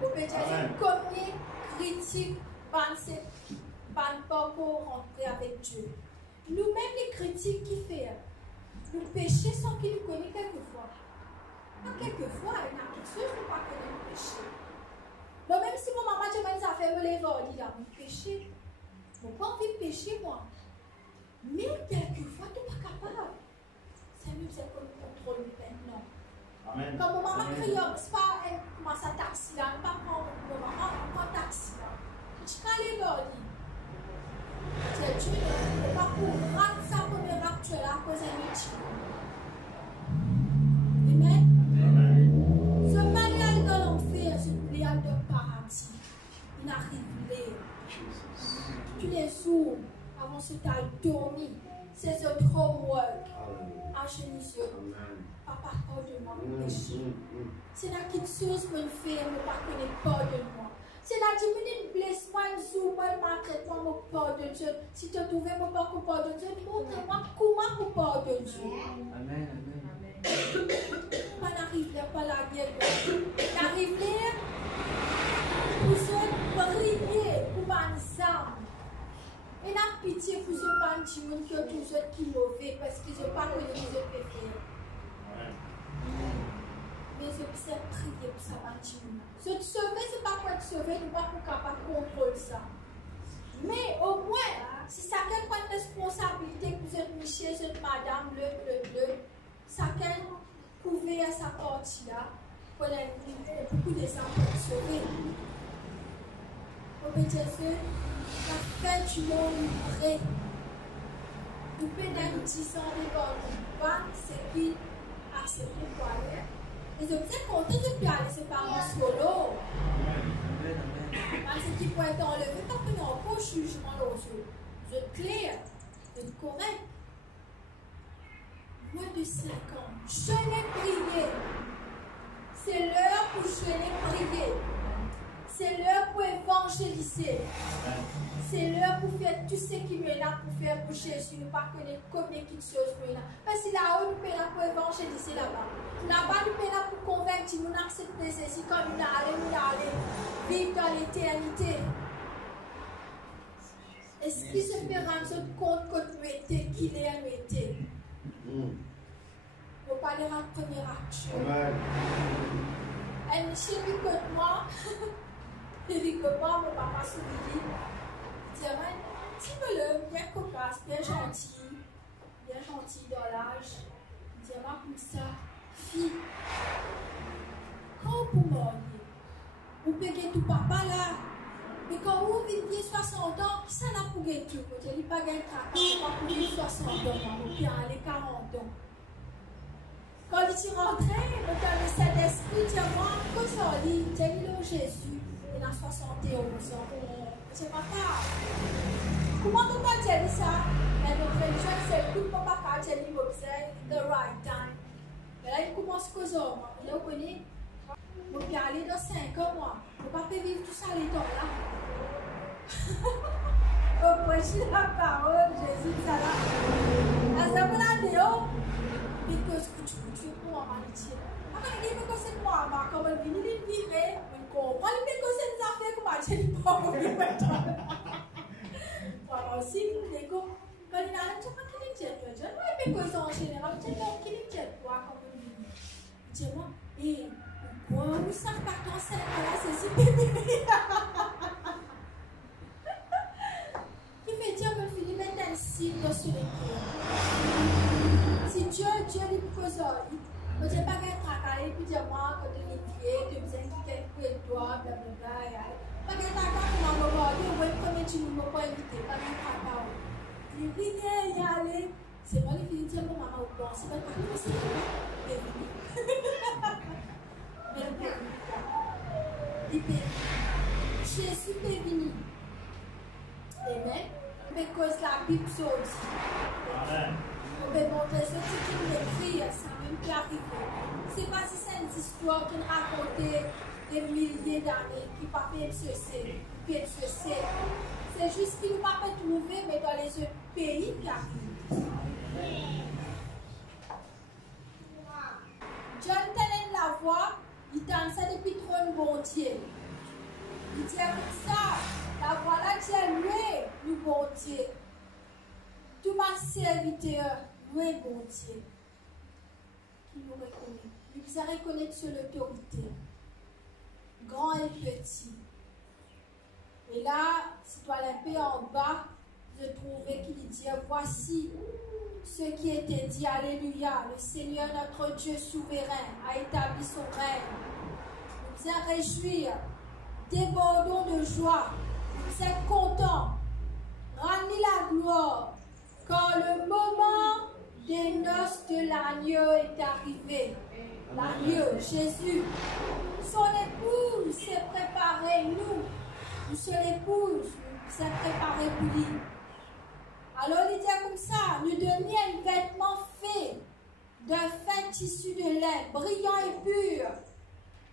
Vous pouvez dire, combien critique ban pour rentrer avec Dieu. Nous-mêmes, les critiques qui font, nous péchons sans qu'il nous connaisse quelquefois. Pas quelquefois, il y a quelque chose qui ne pas connaître le péché. Moi, même si mon maman dit, ça fait me lever, il dit, mon péché. Je n'ai pas envie de pécher, moi. Mais quelquefois, tu n'es pas capable. C'est mieux, c'est pour nous contrôler maintenant. Amen. Quand mon maman crie, c'est pas un taxi là, pas prendre mon maman, prend taxi là. Je suis allé voir, Dieu n'est pas pour rater sa première actuelle à cause d'un métier. Amen. Ce mariage dans l'enfer, ce mariage de paradis, il n'arrive tous les jours avant ce temps dormi. C'est un homework. Enchaînez-vous. Papa, pardonne-moi mon péché. C'est la petite chose que je fais, mais pas que les pardonne-moi. C'est la 10 minutes blesse-moi, une zoom, maltraite-moi, mon pardonne Dieu. Si tu as trouvé mon pardonne Dieu, montre-moi comment mon pardonne Dieu. Amen, amen. Pas n'arrive là, pas la guerre. N'arrive là, pour se prier, pour m'ensemble. Et la pitié pour ce bandit qui ont tous autres qui mauvais parce qu'ils n'ont pas connu les autres péchés. Mais je sais prier pour ce bandit. Se sauver, ce n'est pas pour être sauvé, nous ne pas pour capable de contrôler ça. Mais au moins, si chacun prend une responsabilité que vous êtes Michel, vous êtes madame, chacun pouvait à sa partie-là, pour beaucoup de gens pour être sauvés. Au Jésus, la fête du monde vrai. Nous pouvons 10 ans de bonne, c'est qu'il a accepté pour aller. Et je suis content de ne pas aller, c'est pas mon solo. Parce qu'il peut être enlevé parce qu'il n'y a aucun jugement dans eux. Vous êtes clair, vous êtes correct. Moins de 5 ans, je l'ai prié. C'est l'heure pour je l'ai prié. C'est l'heure pour évangéliser. C'est l'heure pour faire tout ce qui est là pour faire pour Jésus. Nous ne pas connaître combien de choses pour là. Parce que là-haut, nous sommes là pour évangéliser là-bas. Là-bas, nous sommes là pour convaincre, nous accepter ceci comme nous allons vivre dans l'éternité. Est-ce qu'il se fait rendre compte que nous étions, qu'il est à nous été? Vous parlez de la première action. Et chez lui, que moi, il dit que moi, mon papa sourit. Il dit, petit bonhomme, bien cocasse, bien gentil dans l'âge. Il dit, moi, comme ça, fille, quand vous mariez, vous payez tout papa là. Mais quand vous vivez 60 ans, qui ça n'a pour gagner tout? Vous n'avez pas gagné 30 ans, vous vivez 60 ans, vous pouvez aller 40 ans. Quand il est rentré, dans le Saint-Esprit, il dit, moi, comme ça, il dit, Jésus. Il a 71 ans. C'est papa. Comment on peut dire ça? Mais notre religion, c'est tout papa qui a dit the right time. Mais là, il commence à causer. Là, vous connaissez, vous pouvez aller dans 5 ans, moi. Vous ne pouvez pas vivre tout ça, les temps là. Au prochain la parole, Jésus, ça là. À ce moment-là, because tu pour en amitié. Après, il faut que c'est moi, comme elle vient de virer. Quand il fait que c'est des affaires comme elle dit, pas aussi, quand il a un petit peu qui est je ne sais pas en général, tu sais pas qui est quoi comme il dit, moi, et quoi, où ça carton 5 là, c'est si bébé. Il fait dire que Philippe est un signe sur les cœurs. Si Dieu lui pose, je ne sais pas qu'elle travaille, puis dis-moi, quand tu es pied, tu me dis qu'elle peut toi, blablabla. Pas qu'elle t'attend pour m'envoyer, ou même premier tu ne m'as pas invité, pas qu'elle travaille. Il dit, y aller. C'est moi qui dis, mon maman, ou bon, c'est pas que c'est il peut. Jésus est venu. Amen. Because la Bible dit. Amen. On peut montrer ce qui est écrit, ça même qui arrive. C'est pas si c'est une histoire qui raconte des milliers d'années qui ne pas fait ceci, c'est juste qu'il ne va pas trouver, mais dans les autres pays qui arrivent. John tenait la voix, il dansait depuis trop de bon Dieu. Il dit comme ça, la voilà Dieu, loué, nous bon Dieu. Tout ma serviteur, loué bon Dieu. Qui nous reconnaît. Nous vous reconnaître sur l'autorité, grand et petit. Et là, si tu as l'épée en bas, je trouverai qu'il dit, voici ce qui était dit, alléluia, le Seigneur notre Dieu souverain a établi son règne. Nous nous réjouir, débordons de joie, nous sommes contents, rendez la gloire, quand le moment des noces de l'agneau est arrivé. L'agneau, Jésus, son épouse s'est préparée, nous sommes l'épouse, nous sommes préparés pour lui. Alors il dit comme ça, nous donnions un vêtement fait d'un fin tissu de lin, brillant et pur.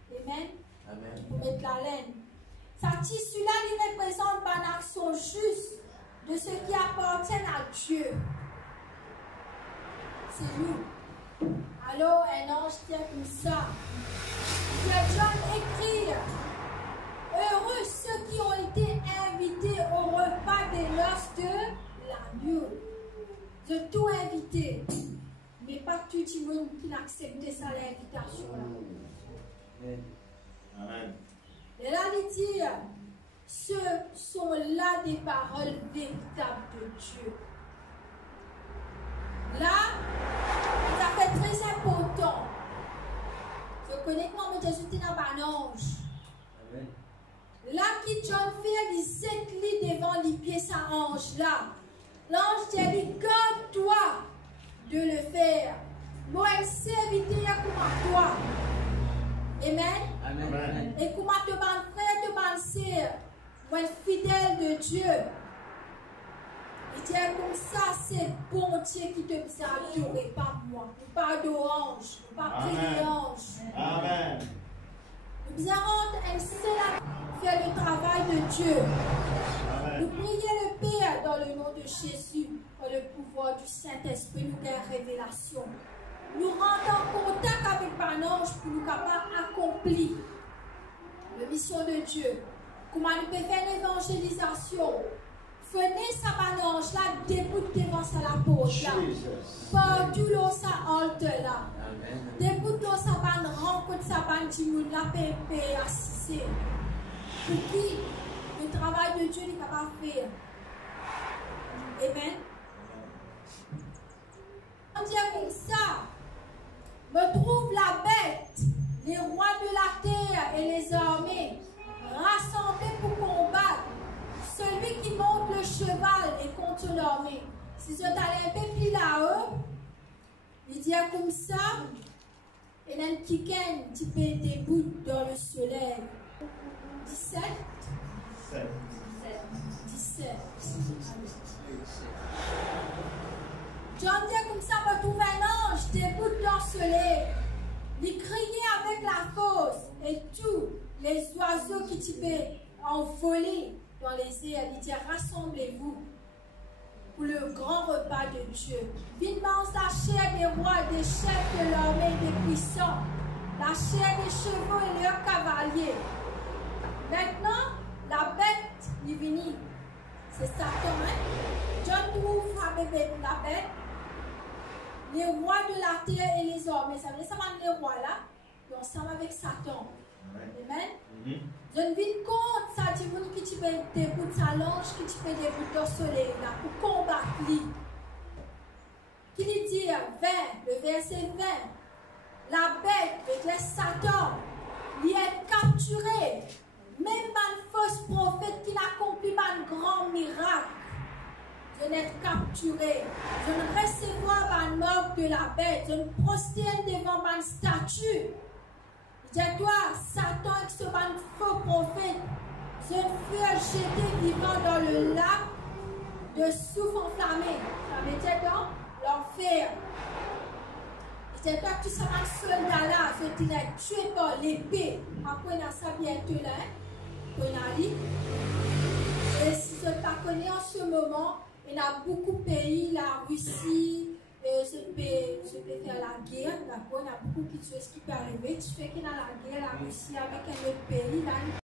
Amen. Amen. Pour mettre la laine. Ce tissu-là, il représente une action juste de ce qui appartient à Dieu. C'est nous. Alors un ange tient comme ça. Que John écrit, heureux ceux qui ont été invités au repas des noces de l'agneau. De tout invité. Mais pas tout le monde qui n'a accepté ça, l'invitation. Amen. Et là, il dit, ce sont là des paroles véritables de Dieu. Là, ça fait très important. Je connais comment Jésus était dans un ange. Amen. Là, qui John fait, il s'éclit devant les pieds, sa ange là. L'ange dit, garde-toi de le faire. Moi, elle serviteur comme toi. Amen. Amen. Amen. Et comment te ban frère, te ban sœur, moi, fidèle de Dieu. Il dit comme ça, c'est bon Dieu qui te dit adorer, pas moi. Pas d'orange, pas prier ange. Amen. Nous avons un seul faire le travail de Dieu. Amen. Nous prions le Père dans le nom de Jésus, par le pouvoir du Saint-Esprit, nous gagnons révélation. Nous rendons contact avec un ange pour nous capables d'accomplir la mission de Dieu. Comment nous pouvons faire l'évangélisation? Venez ça un ange là, déboute devant ça la porte là. Partout là, ça halte là. Déboute là, ça va rencontre ça va dire la paix assisée. Pour qui le travail de Dieu est capable de faire. Amen. On dit comme ça. Me trouve la bête, les rois de la terre et les armées, rassemblés pour combattre. Celui qui monte le cheval est contre l'armée. Si je t'allais un peu plus là-haut, il dit comme ça, et un kiken, tu peux debout dans le soleil. 17. 17. John dit comme ça, me trouve un ange debout dans le soleil. Il criait avec la force et tous les oiseaux qui tu peux envoler dans les airs. Il dit rassemblez-vous pour le grand repas de Dieu. Il mange la chair des rois, des chefs de l'armée, des puissants, la chair des chevaux et leurs cavaliers. Maintenant, la bête est venue. C'est Satan, hein? John trouve la bête. Les rois de la terre et les hommes. Ça veut dire que les rois là, ils sont ensemble avec Satan. Amen. Je ne vis compte ça, tu veux que tu peux débouter sa lange, que tu peux débouter au soleil là, pour combattre lui. Qui lui dit 20, le verset 20. La bête, le Satan, il est capturé. Même un faux prophète qui accomplit un grand miracle. Je n'ai capturé. Je ne recevoir un mort de la bête. Je ne prosterne devant ma statue. Dis-toi, Satan et ce faux prophète, je fus jeté vivant dans le lac de soufre enflammé. Ça veut dire dans l'enfer. C'est toi que tu seras un soldat là, je dirais tué par l'épée. Après, on a ça bientôt là. On a dit. Et si je ne pas connais en ce moment, il y a beaucoup de pays, la Russie, je peux faire la guerre, d'accord? Il y a beaucoup de choses qui peuvent arriver. Tu fais qu'il a la guerre, la Russie avec un autre pays, là,